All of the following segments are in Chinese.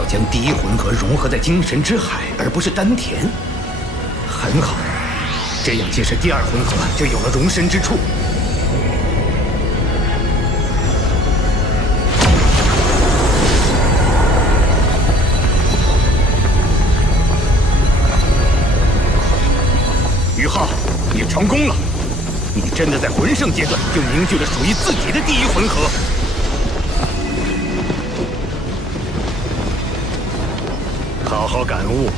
要将第一魂核融合在精神之海，而不是丹田。很好，这样借势第二魂核就有了容身之处。于浩，你成功了！你真的在魂圣阶段就凝聚了属于自己的第一魂核。 好好感悟，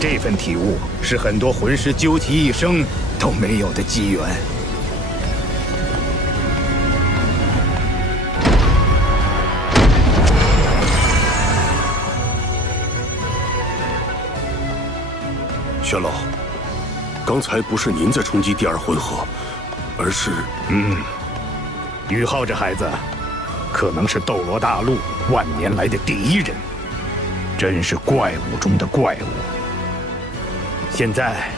这份体悟是很多魂师究其一生都没有的机缘。玄老，刚才不是您在冲击第二魂核，而是……于浩这孩子，可能是斗罗大陆万年来的第一人。 真是怪物中的怪物。现在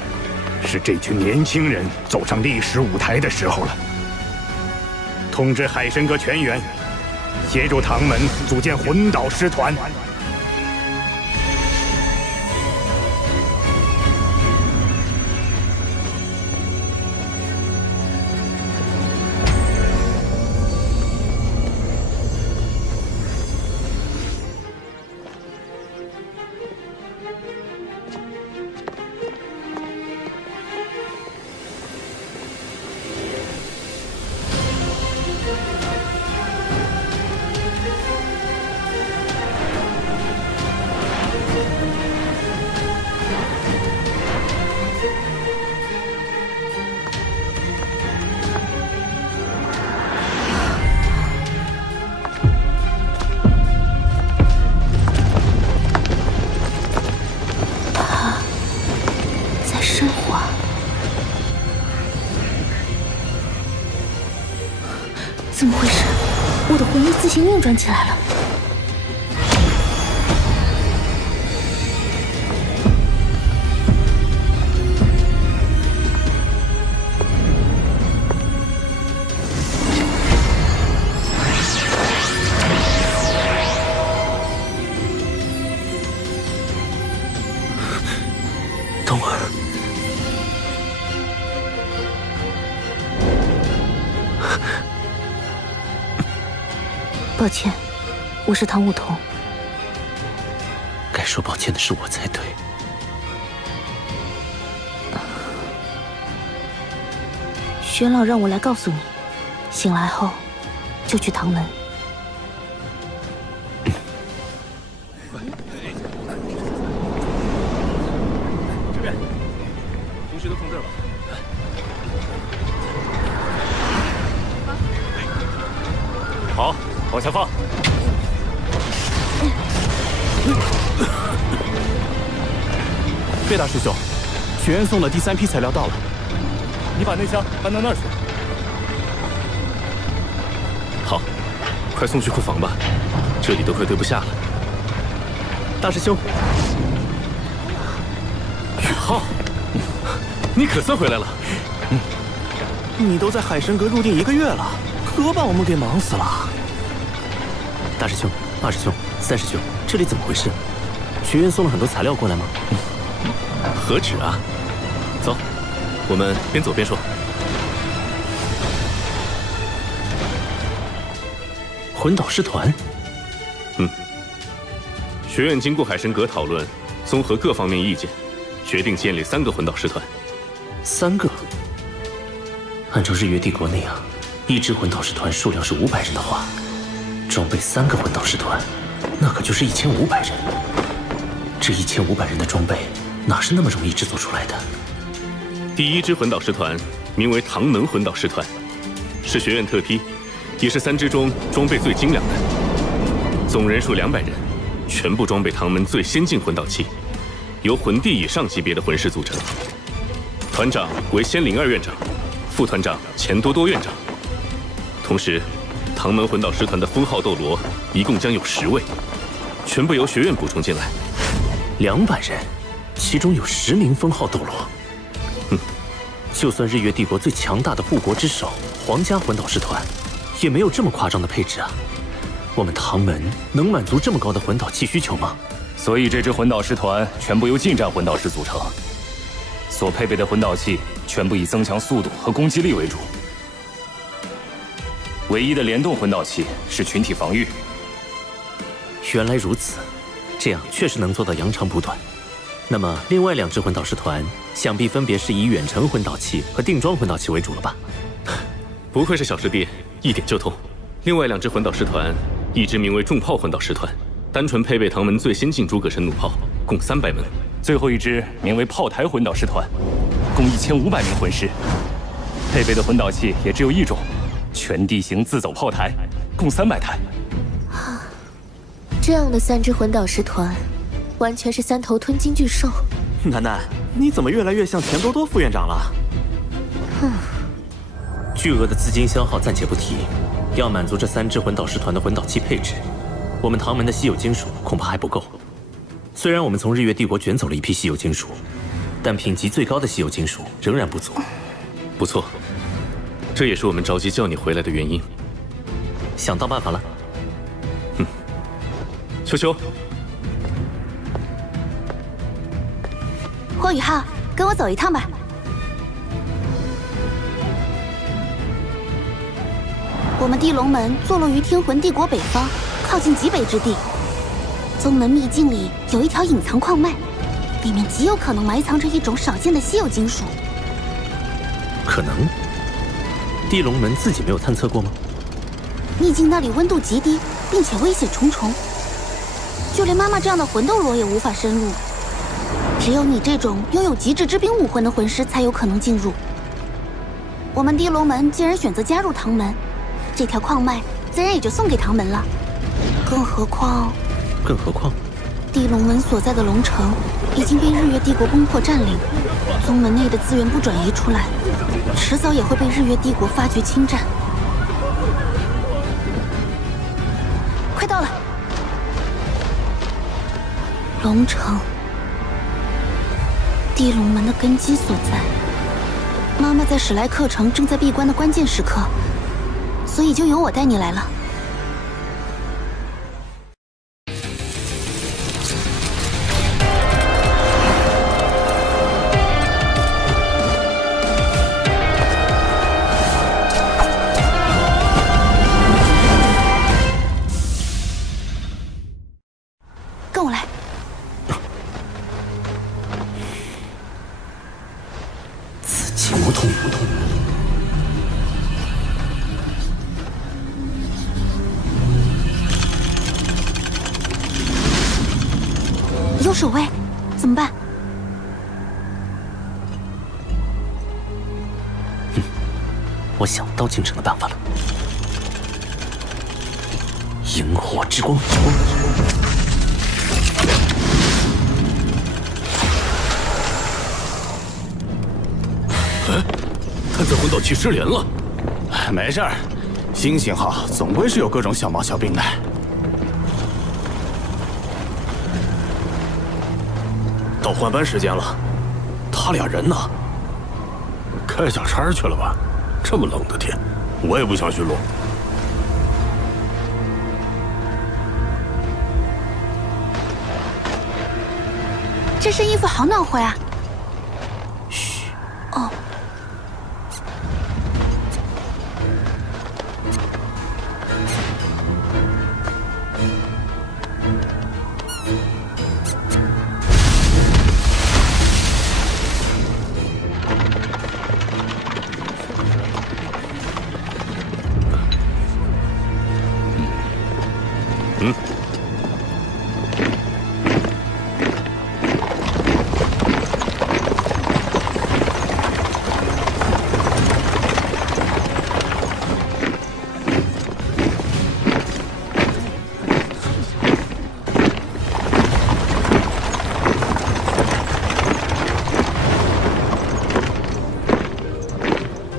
是这群年轻人走上历史舞台的时候了。通知海神阁全员，协助唐门组建魂导师团。怎么回事？我的魂力自行运转起来了。冬儿。 抱歉，我是唐舞桐。该说抱歉的是我才对。玄老让我来告诉你，醒来后就去唐门。这边，同学都从这儿吧。 好，往下放。贝大师兄，学院送的第3批材料到了，你把那箱搬到那儿去。好，快送去库房吧，这里都快堆不下了。大师兄，宇浩，你可算回来了。你都在海神阁入定1个月了。 可把我们给忙死了！大师兄、二师兄、三师兄，这里怎么回事？学院送了很多材料过来吗？何止啊！走，我们边走边说。魂导师团，学院经过海神阁讨论，综合各方面意见，决定建立3个魂导师团。3个？按照日月帝国那样。 一支魂导师团数量是500人的话，装备3个魂导师团，那可就是1500人。这1500人的装备哪是那么容易制作出来的？第1支魂导师团名为唐门魂导师团，是学院特批，也是3支中装备最精良的。总人数200人，全部装备唐门最先进魂导器，由魂帝以上级别的魂师组成。团长为仙灵2院长，副团长钱多多院长。 同时，唐门魂导师团的封号斗罗一共将有10位，全部由学院补充进来。200人，其中有10名封号斗罗。就算日月帝国最强大的护国之首皇家魂导师团，也没有这么夸张的配置啊！我们唐门能满足这么高的魂导器需求吗？所以这支魂导师团全部由近战魂导师组成，所配备的魂导器全部以增强速度和攻击力为主。唯一的联动魂导器是群体防御。原来如此，这样确实能做到扬长补短。那么另外2支魂导师团，想必分别是以远程魂导器和定装魂导器为主了吧？不愧是小师弟，一点就通。另外2支魂导师团，一支名为重炮魂导师团，单纯配备唐门最先进诸葛神弩炮，共300门；最后一支名为炮台魂导师团，共1500名魂师，配备的魂导器也只有一种，全地形自走炮台，共300台。这样的3支魂导师团，完全是3头吞金巨兽。楠楠，你怎么越来越像钱多多副院长了？巨额的资金消耗暂且不提，要满足这3支魂导师团的魂导器配置，我们唐门的稀有金属恐怕还不够。虽然我们从日月帝国卷走了一批稀有金属，但品级最高的稀有金属仍然不足。不错，这也是我们着急叫你回来的原因。想到办法了。秋秋，霍雨浩，跟我走一趟吧。我们地龙门坐落于天魂帝国北方，靠近极北之地。宗门秘境里有一条隐藏矿脉，里面极有可能埋藏着一种少见的稀有金属。可能？地龙门自己没有探测过吗？秘境那里温度极低，并且危险重重，就连妈妈这样的魂斗罗也无法深入。只有你这种拥有极致之兵武魂的魂师才有可能进入。我们地龙门既然选择加入唐门，这条矿脉自然也就送给唐门了。更何况，地龙门所在的龙城已经被日月帝国攻破占领，宗门内的资源不转移出来，迟早也会被日月帝国发觉侵占。快到了，龙城，地龙门的根基所在。妈妈在史莱克城正在闭关的关键时刻，所以就由我带你来了。跟我来。此情无痛。有守卫，怎么办？我想到进城的办法了。萤火之光。探测魂导器失联了。没事儿，新型号总归是有各种小毛小病的。到换班时间了，他俩人呢？开小差去了吧？这么冷的天，我也不想巡逻。这身衣服好暖和呀。嘘，哦。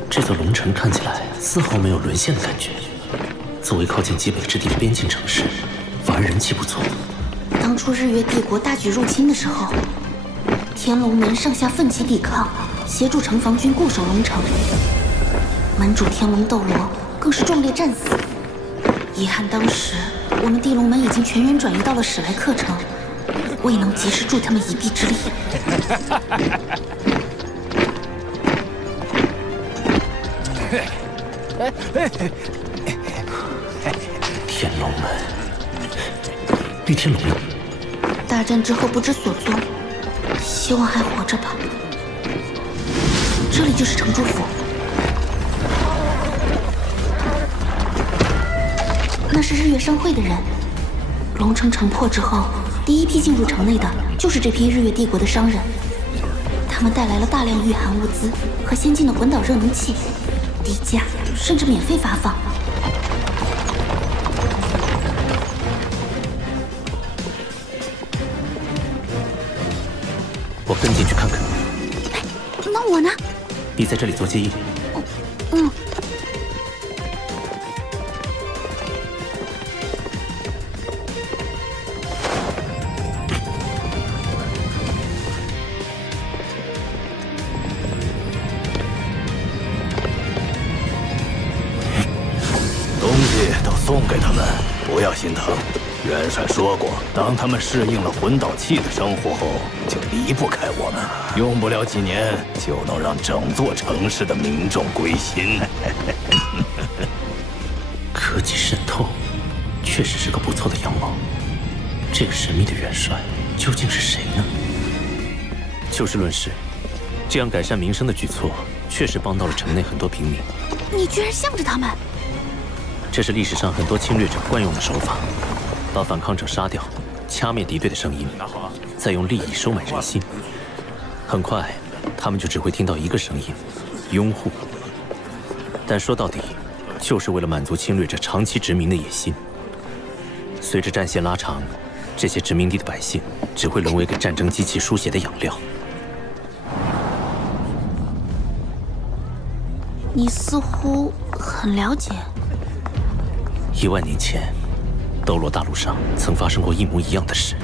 这座龙城看起来丝毫没有沦陷的感觉。作为靠近极北之地的边境城市，反而人气不错。当初日月帝国大举入侵的时候，天龙门上下奋起抵抗，协助城防军固守龙城。门主天龙斗罗更是壮烈战死。遗憾当时我们地龙门已经全员转移到了史莱克城，未能及时助他们一臂之力。天龙门，玉天龙呢？大战之后不知所踪，希望还活着吧。这里就是城主府。那是日月商会的人。龙城城破之后，第一批进入城内的就是这批日月帝国的商人。他们带来了大量御寒物资和先进的魂导热能器，低价甚至免费发放。我跟进去看看。那我呢？你在这里做接应。嗯。东西都送给他们，不要心疼。元帅说过，当他们适应了魂导器的生活后，就离不开我们。用不了几年，就能让整座城市的民众归心。科技渗透，确实是个不错的样貌。这个神秘的元帅究竟是谁呢？就事论事，这样改善民生的举措，确实帮到了城内很多平民。你居然向着他们！这是历史上很多侵略者惯用的手法。把反抗者杀掉，掐灭敌对的声音，再用利益收买人心。很快，他们就只会听到一个声音：拥护。但说到底，就是为了满足侵略者长期殖民的野心。随着战线拉长，这些殖民地的百姓只会沦为给战争机器输血的养料。你似乎很了解。1万年前，斗罗大陆上曾发生过一模一样的事。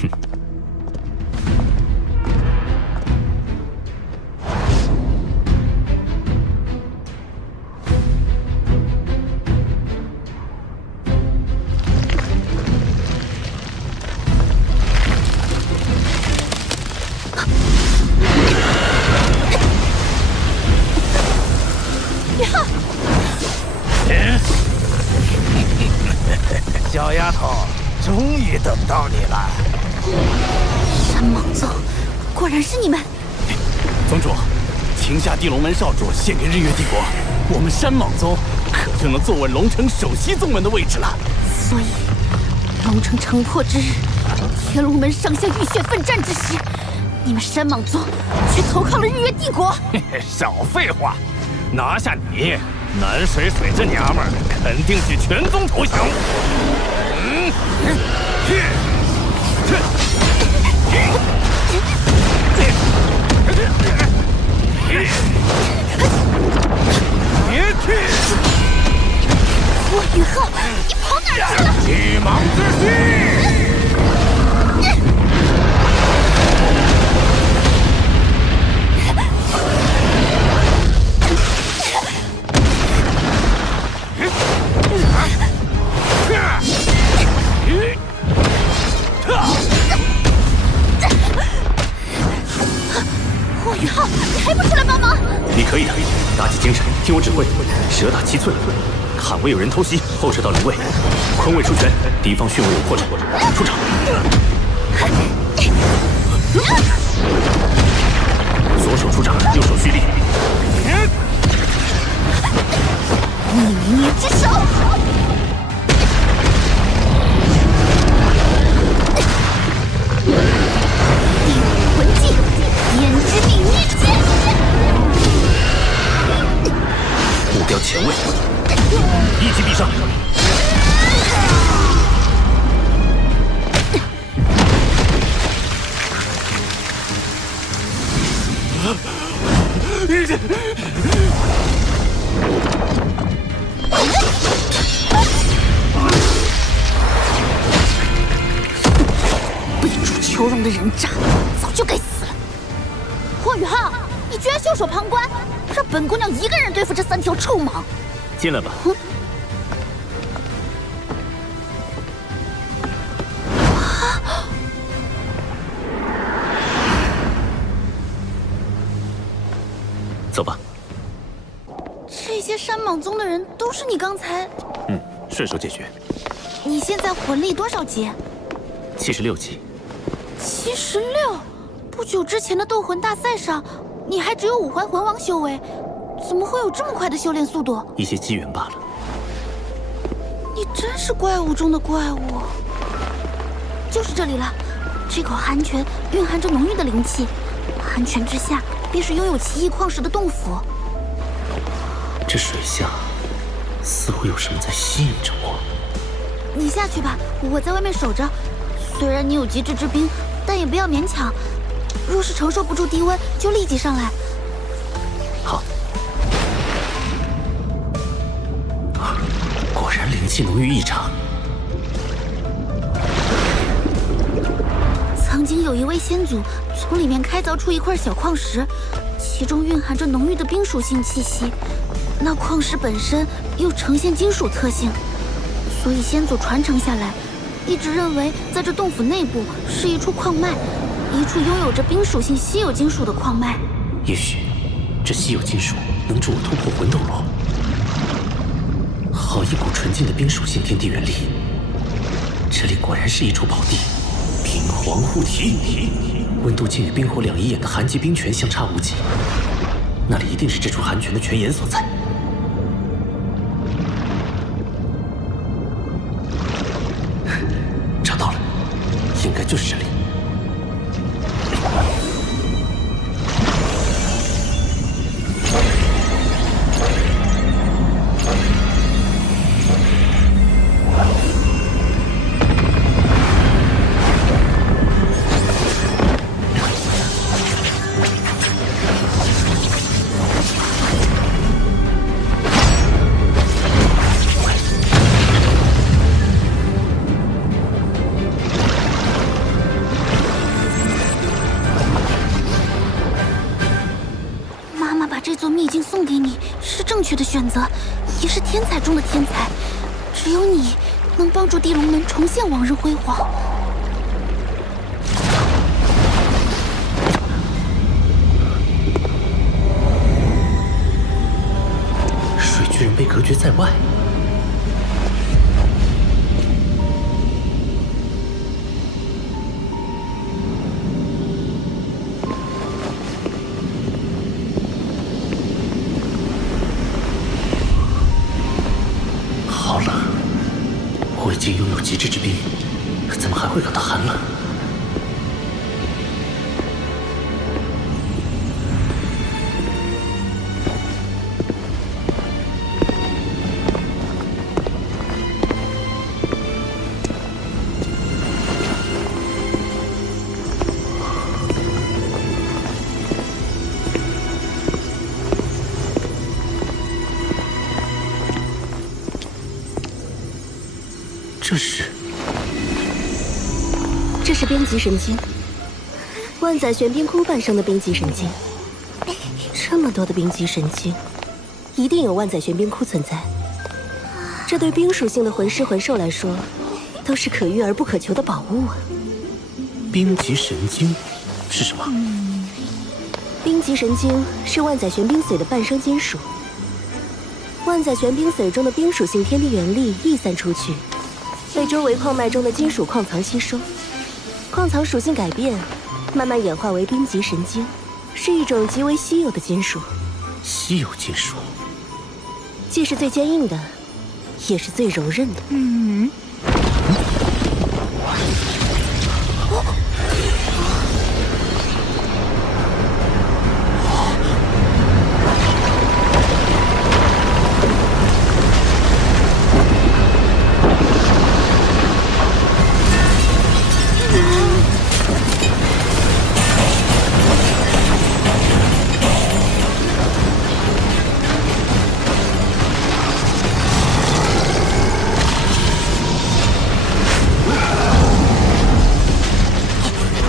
哼。小丫头，终于等到你了。山蟒宗，果然是你们！宗主，请下地龙门少主献给日月帝国，我们山蟒宗可就能坐稳龙城首席宗门的位置了。所以，龙城城破之日，天龙门上下浴血奋战之时，你们山蟒宗却投靠了日月帝国。少废话，拿下你，南水水这娘们儿肯定是全宗投降。霍雨浩，你跑哪儿去了？巨蟒之息！霍雨浩，你还不出来帮忙？你可以的，打起精神，听我指挥，蛇打七寸。坎位有人偷袭，后撤到灵位，坤位出拳，敌方巽位有破绽，出场。左手出掌，右手蓄力。逆明月之手。地火魂技，胭脂领域剑。目标前位，一击必杀。被诛绝。求荣的人渣，早就该死了！霍雨浩，你居然袖手旁观，让本姑娘一个人对付这3条臭蟒！进来吧。走吧。这些山蟒宗的人都是你刚才……顺手解决。你现在魂力多少级？76级。76？不久之前的斗魂大赛上，你还只有5环魂王修为，怎么会有这么快的修炼速度？一些机缘罢了。你真是怪物中的怪物。就是这里了，这口寒泉蕴含着浓郁的灵气，寒泉之下便是拥有奇异矿石的洞府。这水下似乎有什么在吸引着我。你下去吧，我在外面守着。虽然你有极致之冰，但也不要勉强。若是承受不住低温，就立即上来。好。果然灵气浓郁异常。曾经有一位先祖从里面开凿出一块小矿石，其中蕴含着浓郁的冰属性气息。那矿石本身又呈现金属特性，所以先祖传承下来，一直认为在这洞府内部是一处矿脉，一处拥有着冰属性稀有金属的矿脉。也许这稀有金属能助我突破魂斗罗。好一股纯净的冰属性天地元力，这里果然是一处宝地。冰皇护体，温度竟与冰火两仪眼的寒极冰泉相差无几，那里一定是这处寒泉的泉眼所在。找到了，应该就是这里。正确的选择，也是天才中的天才。只有你能帮助地龙门重现往日辉煌。水居然被隔绝在外。已经拥有极致之冰，怎么还会感到寒冷？这是冰极神经，万载玄冰窟诞生的冰极神经。这么多的冰极神经，一定有万载玄冰窟存在。这对冰属性的魂师魂兽来说，都是可遇而不可求的宝物啊！冰极神经是什么？冰极神经是万载玄冰髓的半生金属。万载玄冰髓中的冰属性天地元力溢散出去，被周围矿脉中的金属矿藏吸收。矿藏属性改变，慢慢演化为冰极神经，是一种极为稀有的金属。稀有金属，既是最坚硬的，也是最柔韧的。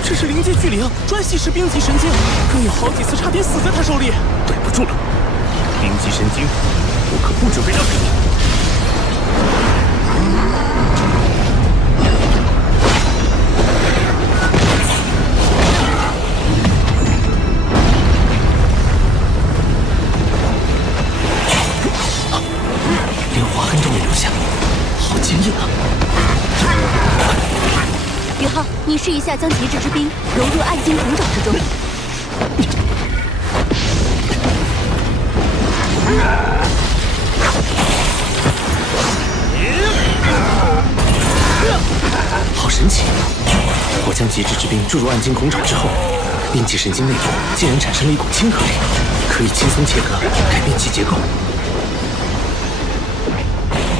这是灵界巨灵，专吸食冰级神经，更有好几次差点死在他手里。对不住了，冰级神经，我可不准备让给你。连划痕都没留下，好坚硬啊！宇浩，你试一下将极致之冰融入暗金铜爪之中。好神奇！我将极致之冰注入暗金孔爪之后，冰级神经内部竟然产生了一股亲和力，可以轻松切割，改变其结构。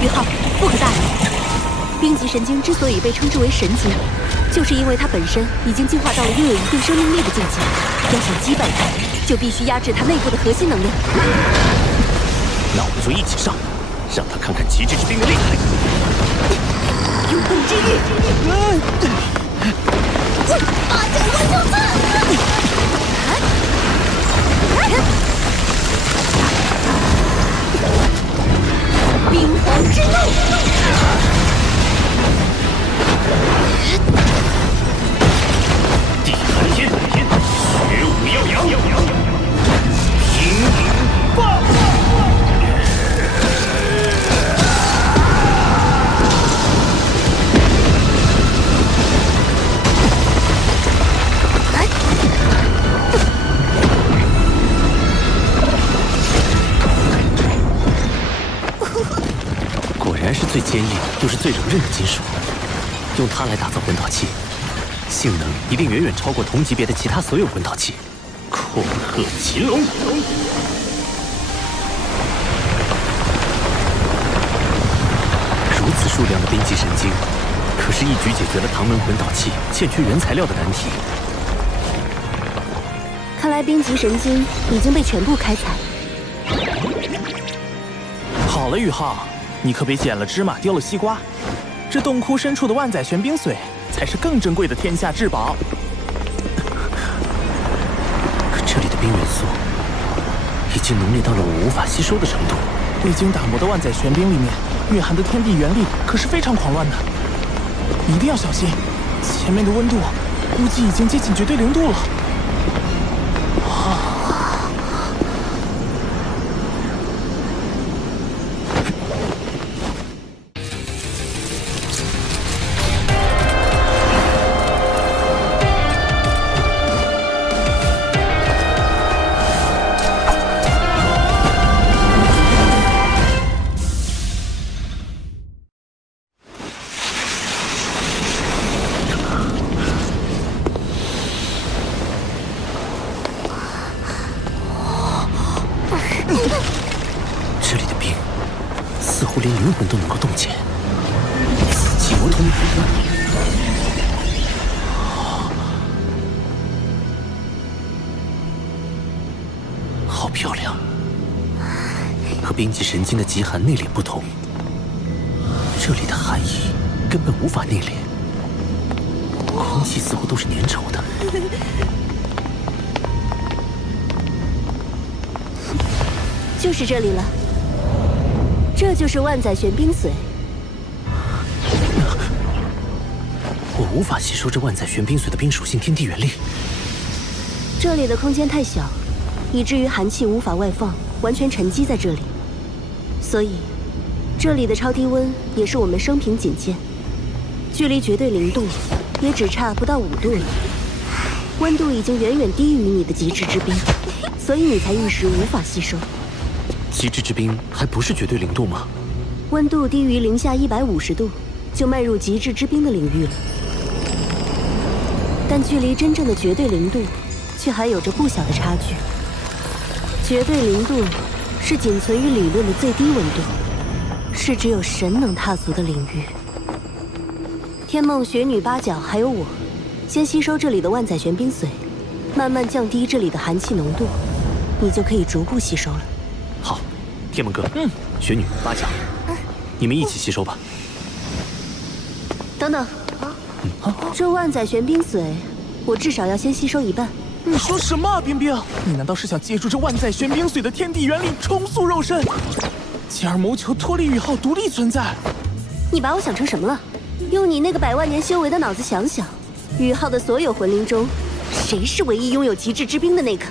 宇浩，不可大意。冰级神经之所以被称之为神经，就是因为它本身已经进化到了拥有一定生命力的境界。要想击败它，就必须压制它内部的核心能量。那我们就一起上，让他看看极致之冰的厉害。永动之域，八角温秀刺，冰皇之怒，地寒天，雪舞耀阳，平顶爆。果然是最坚硬又是最柔韧的金属，用它来打造魂导器，性能一定远远超过同级别的其他所有魂导器。恐吓秦龙！如此数量的冰级神经，可是一举解决了唐门魂导器欠缺原材料的难题。看来冰级神经已经被全部开采。好了，宇浩，你可别捡了芝麻丢了西瓜。这洞窟深处的万载玄冰髓才是更珍贵的天下至宝。这里的冰元素已经浓烈到了我无法吸收的程度。未经打磨的万载玄冰里面蕴含的天地元力可是非常狂乱的，一定要小心。前面的温度估计已经接近绝对零度了。这里的冰似乎连灵魂都能够冻结，紫极魔通。好漂亮，和冰级神经的极寒内敛不同，这里的寒意根本无法内敛，空气似乎都是粘稠的。就是这里了，这就是万载玄冰髓。我无法吸收这万载玄冰髓的冰属性天地元力。这里的空间太小，以至于寒气无法外放，完全沉积在这里。所以，这里的超低温也是我们生平仅见，距离绝对零度也只差不到5度了。温度已经远远低于你的极致之冰，所以你才一时无法吸收。极致之冰还不是绝对零度吗？温度低于零下150度，就迈入极致之冰的领域了。但距离真正的绝对零度，却还有着不小的差距。绝对零度是仅存于理论的最低温度，是只有神能踏足的领域。天梦、雪女、八角还有我，先吸收这里的万载玄冰髓，慢慢降低这里的寒气浓度，你就可以逐步吸收了。好，天梦哥，雪女、八角，你们一起吸收吧。等等，这万载玄冰髓，我至少要先吸收一半。你说什么啊，冰冰？你难道是想借助这万载玄冰髓的天地元力重塑肉身，进而谋求脱离宇浩独立存在？你把我想成什么了？用你那个100万年修为的脑子想想，宇浩的所有魂灵中，谁是唯一拥有极致之冰的那个？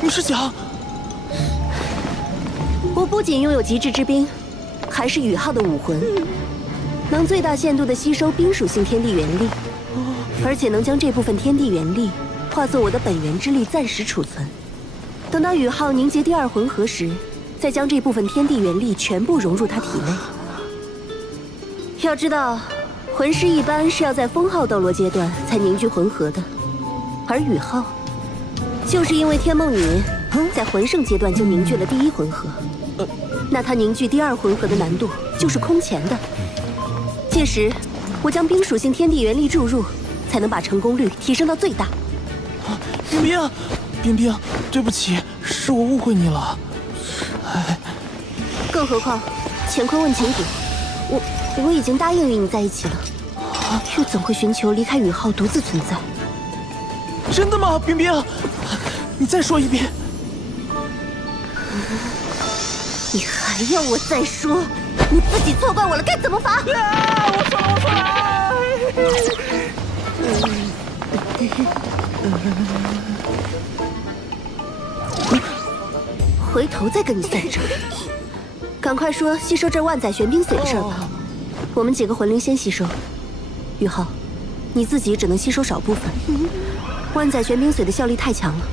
你是想？我不仅拥有极致之冰，还是宇浩的武魂，能最大限度地吸收冰属性天地元力，而且能将这部分天地元力化作我的本源之力暂时储存。等到宇浩凝结第2魂核时，再将这部分天地元力全部融入他体内。要知道，魂师一般是要在封号斗罗阶段才凝聚魂核的，而宇浩就是因为天梦女在魂圣阶段就凝聚了第1魂核，那他凝聚第2魂核的难度就是空前的。届时，我将冰属性天地元力注入，才能把成功率提升到最大。冰冰，冰冰，对不起，是我误会你了。更何况，乾坤问情谷，我已经答应与你在一起了，又怎会寻求离开宇浩独自存在？真的吗，冰冰？你再说一遍。你还要我再说？你自己错怪我了，该怎么罚？我错了。回头再跟你算账。赶快说吸收这万载玄冰髓的事儿吧。我们几个魂灵先吸收。宇浩，你自己只能吸收少部分。万载玄冰髓的效力太强了，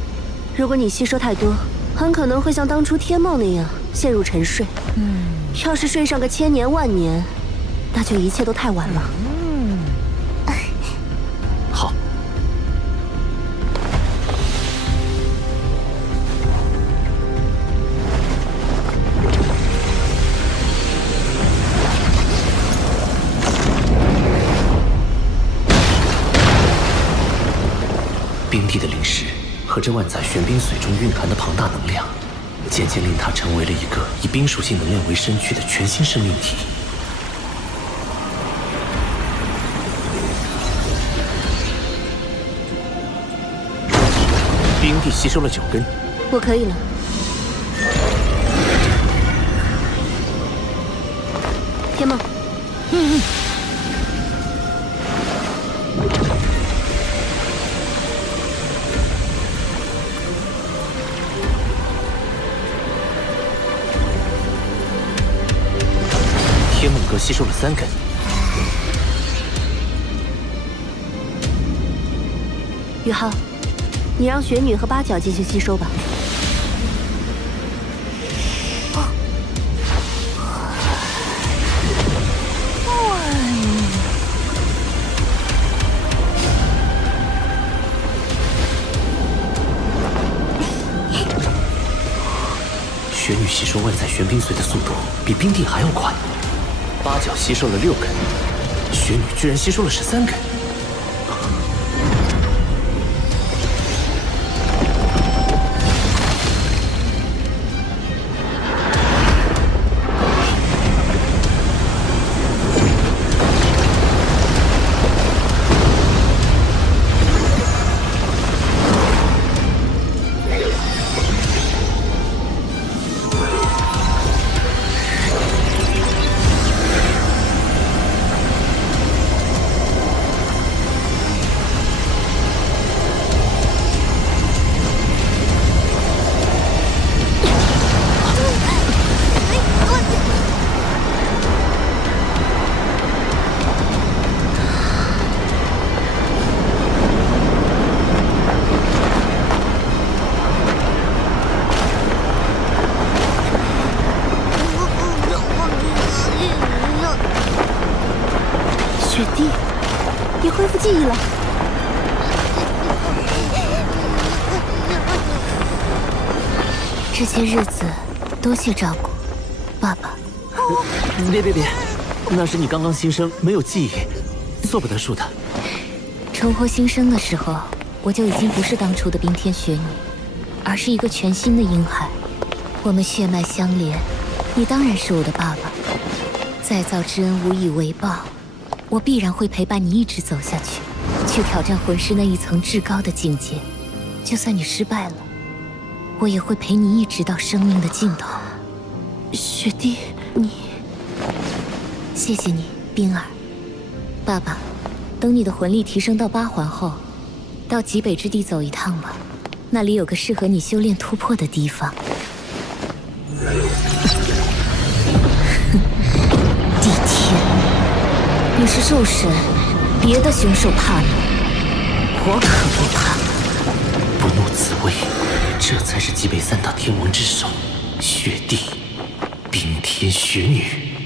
如果你吸收太多，很可能会像当初天梦那样陷入沉睡。要是睡上个1000年万年，那就一切都太晚了。好。冰帝的灵石和这万载玄冰髓中蕴含的庞大能量，渐渐令它成为了一个以冰属性能量为身躯的全新生命体。冰帝吸收了9根，我可以了。天梦，天梦哥吸收了3根。宇浩，你让雪女和八角进行吸收吧。雪女吸收万载玄冰髓的速度比冰帝还要快。八角吸收了6根，雪女居然吸收了13根。雪帝，你恢复记忆了。这些日子多谢照顾，爸爸。别，那是你刚刚新生，没有记忆，做不得数的。重获新生的时候，我就已经不是当初的冰天雪女，而是一个全新的婴孩。我们血脉相连，你当然是我的爸爸。再造之恩无以为报，我必然会陪伴你一直走下去，去挑战魂师那一层至高的境界。就算你失败了，我也会陪你一直到生命的尽头。雪弟，你……谢谢你，冰儿。爸爸，等你的魂力提升到8环后，到极北之地走一趟吧，那里有个适合你修炼突破的地方。地天，你是兽神，别的凶兽怕你，我可不怕。不怒自威，这才是极北3大天王之首，雪帝、冰天雪女。